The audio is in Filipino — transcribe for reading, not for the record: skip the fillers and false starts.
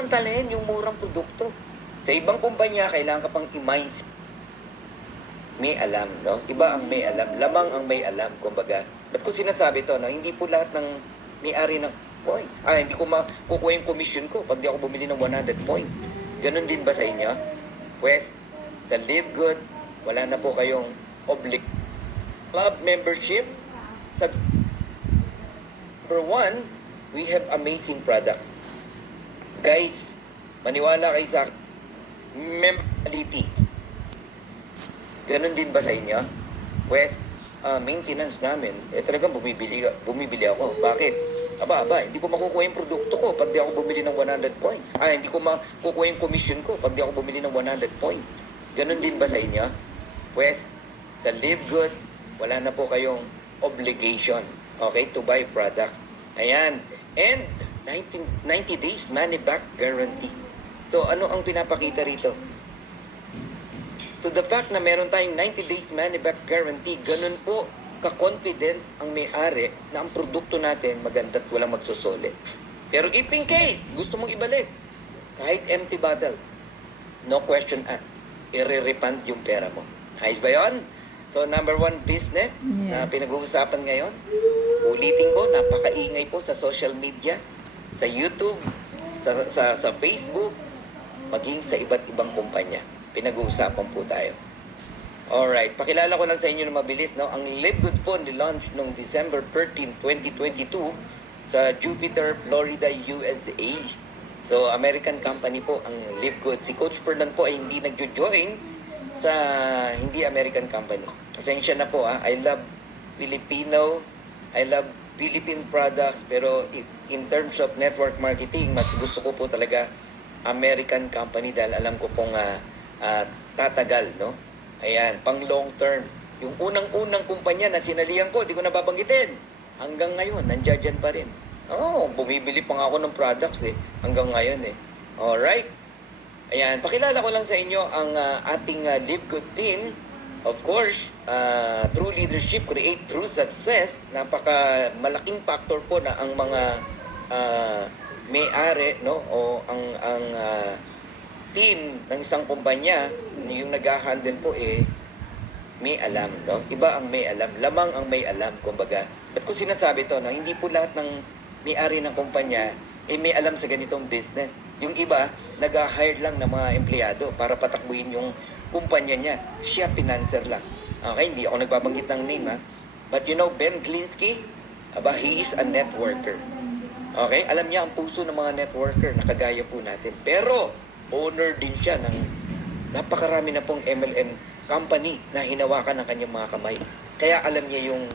samantalahin yung murang produkto. Sa ibang kumpanya, kailangan ka pang i-minds. May alam, no? Iba ang may alam. Lamang ang may alam, kumbaga. Ba't ko sinasabi to, no? Hindi po lahat ng may-ari ng point. Hindi ko makukuha yung commission ko pag di ako bumili ng 100 points. Ganon din ba sa inyo? West, sa Live Good, wala na po kayong club membership. Sa number one, we have amazing products. Guys, maniwala kayo sa memberality. Ganon din ba sa inyo? West, maintenance namin, talagang bumibili ako. Bakit? Hindi ko makukuha yung produkto ko pag di ako bumili ng 100 points. Hindi ko makukuha yung commission ko pag di ako bumili ng 100 points. Ganon din ba sa inyo? West, sa Live Good, wala na po kayong obligation, okay, to buy products. Ayan. And 90 days money back guarantee. So, ano ang pinapakita rito? To the fact na meron tayong 90 days money back guarantee, ganun po ka-confident ang may-ari na ang produkto natin maganda at walang magsusole. Pero if in case gusto mong ibalik, kahit empty bottle, no question asked, i-refund yung pera mo. Ayos ba yun? So number one business na pinag-uusapan ngayon, ulitin ko, napakaingay po sa social media, sa YouTube, sa Facebook, maging sa iba't ibang kumpanya. Pinag-uusapan po tayo. Alright, pakilala ko lang sa inyo na mabilis, no? Ang Live Good po nilaunch noong December 13, 2022 sa Jupiter, Florida, USA. So, American company po ang Live Good. Si Coach Fernand po ay hindi nagjo-join sa hindi American company. Pasensya na po, I love Filipino, I love Philippine products, pero in terms of network marketing, mas gusto ko po talaga American company dahil alam ko pong tatagal, no? Ayan, pang long term. Yung unang-unang kumpanya na sinalihan ko, di ko nababanggitin. Hanggang ngayon, nandiyan pa rin. Bumibili pa nga ako ng products hanggang ngayon Alright. Ayan, pakilala ko lang sa inyo ang ating Live Good team. Of course, true leadership, create true success. Napaka malaking factor po na ang mga may-ari, no, o ang team ng isang kumpanya, yung nag-handle po may alam, no? Iba ang may alam, lamang ang may alam, kumbaga. Ba't ko sinasabi to, no? Hindi po lahat ng may-ari ng kumpanya may alam sa ganitong business. Yung iba, nag-hire lang ng mga empleyado para patakbuhin yung kumpanya niya. Siya, financer lang. Okay, hindi ako nagbabanggit ng name, ha? But you know, Ben Glinsky, he is a networker. Okay, alam niya ang puso ng mga networker na kagaya po natin. Pero, owner din siya ng napakarami na pong MLM company na hinawakan ng kanyang mga kamay. Kaya alam niya yung